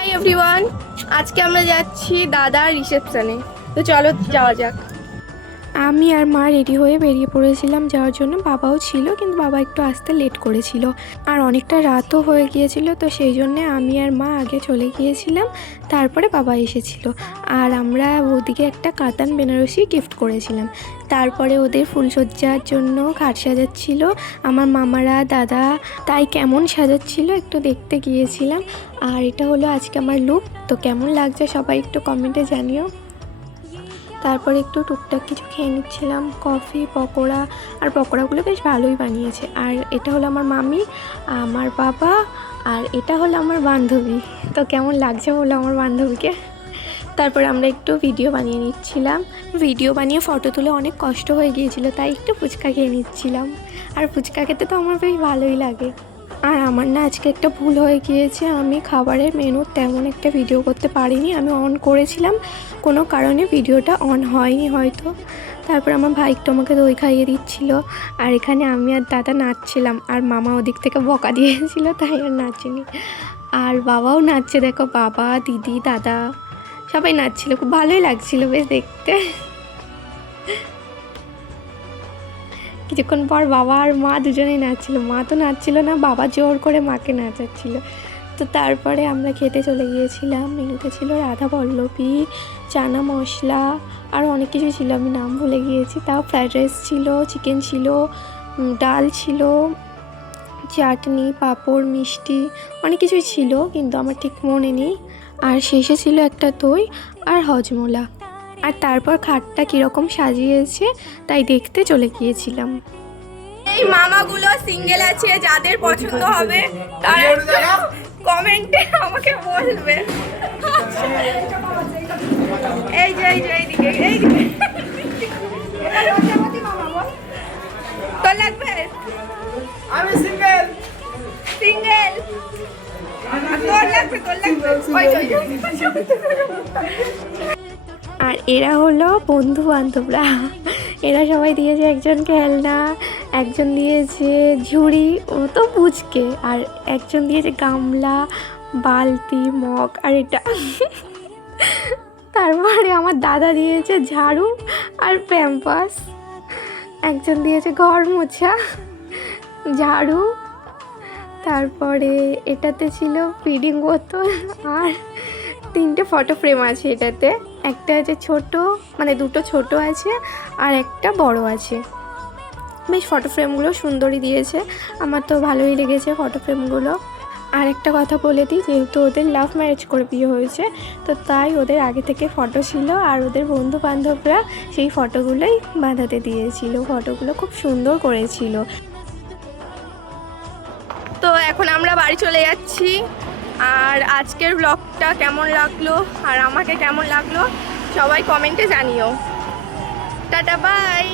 Hi everyone, আজকে আমরা যাচ্ছি দাদার রিসেপশনে। তো চলো যাওয়া যাক। আমি আর মা রেডি হয়ে বেরিয়ে পড়েছিলাম যাওয়ার জন্য। বাবাও ছিল, কিন্তু বাবা একটু আসতে লেট করেছিল আর অনেকটা রাতও হয়ে গিয়েছিল। তো সেই জন্যে আমি আর মা আগে চলে গিয়েছিলাম, তারপরে বাবা এসেছিল। আর আমরা ওদিকে একটা কাতান বেনারসি গিফট করেছিলাম। তারপরে ওদের ফুলসজ্জার জন্য খাট সাজাচ্ছিল আমার মামারা, দাদা। তাই কেমন সাজাচ্ছিল একটু দেখতে গিয়েছিলাম। আর এটা হলো আজকে আমার লুক। তো কেমন লাগছে সবাই একটু কমেন্টে জানিও। তারপরে একটু টুকটাক কিছু খেয়ে নিচ্ছিলাম, কফি, পকোড়া। আর পকোড়াগুলো বেশ ভালোই বানিয়েছে। আর এটা হলো আমার মামি, আমার বাবা, আর এটা হলো আমার বান্ধবী। তো কেমন লাগছে বলো আমার বান্ধবীকে। তারপর আমরা একটু ভিডিও বানিয়ে নিচ্ছিলাম। ভিডিও বানিয়ে ফটো তুলে অনেক কষ্ট হয়ে গিয়েছিল, তাই একটু ফুচকা খেয়ে নিচ্ছিলাম। আর ফুচকা খেতে তো আমার বেশ ভালোই লাগে। আর আমার না আজকে একটা ভুল হয়ে গিয়েছে, আমি খাবারের মেনু তেমন একটা ভিডিও করতে পারিনি। আমি অন করেছিলাম, কোনো কারণে ভিডিওটা অন হয়নি হয়তো। তারপর আমার ভাই একটু আমাকে দই খাইয়ে দিচ্ছিল, আর এখানে আমি আর দাদা নাচছিলাম। আর মামা ওদিক থেকে বকা দিয়েছিল, তাই আর নাচিনি। আর বাবাও নাচছে, দেখো, বাবা, দিদি, দাদা সবাই নাচছিল। খুব ভালোই লাগছিল বেশ দেখতে। কিছুক্ষণ পর বাবা আর মা দুজনেই নাচছিল। মা তো নাচছিল না, বাবা জোর করে মাকে নাচাচ্ছিল। তো তারপরে আমরা খেতে চলে গিয়েছিলাম। মেনুতে ছিল রাধা পল্লবী, চানা মশলা, আর অনেক কিছু ছিল, আমি নাম ভুলে গিয়েছি। তাও ফ্রাইড রাইস ছিল, চিকেন ছিল, ডাল ছিল, চাটনি, পাঁপড়, মিষ্টি, অনেক কিছুই ছিল, কিন্তু আমার ঠিক মনে নেই। আর শেষে ছিল একটা দই আর হজমোলা। আর তারপর খাটটা কীরকম সাজিয়েছে তাই দেখতে চলে গিয়েছিলাম। এই মামাগুলো সিঙ্গেল আছে, যাদের পছন্দ হবে তারা কমেন্টে আমাকে বলবে। এই যে এইদিকে তোর লাগবে? আমি সিঙ্গেল। তোর লাগবে। আর এরা হলো বন্ধু বান্ধবরা। এরা সবাই দিয়েছে একজন খেলনা, একজন দিয়েছে ঝুড়ি, ও তো পুচকে, আর একজন দিয়েছে গামলা, বালতি, মগ, আর এটা। তারপরে আমার দাদা দিয়েছে ঝাড়ু আর প্যাম্পাস। একজন দিয়েছে ঘর মোছা, ঝাড়ু। তারপরে এটাতে ছিল ফিডিং বোতল, আর 3টে ফটো ফ্রেম আছে এটাতে। একটা আছে ছোট, মানে 2টো ছোট আছে আর একটা বড় আছে। বেশ ফটো ফ্রেমগুলো সুন্দরই দিয়েছে, আমার তো ভালোই লেগেছে ফটো ফ্রেমগুলো। আর একটা কথা বলে দিই, যেহেতু ওদের লাভ ম্যারেজ করে বিয়ে হয়েছে, তো তাই ওদের আগে থেকে ফটো ছিল, আর ওদের বন্ধু বান্ধবরা সেই ফটোগুলোই বাঁধাতে দিয়েছিল। ফটোগুলো খুব সুন্দর করেছিল। তো এখন আমরা বাড়ি চলে যাচ্ছি। আর আজকের ব্লগটা কেমন লাগলো আর আমাকে কেমন লাগলো সবাই কমেন্টে জানিও। Tata, by.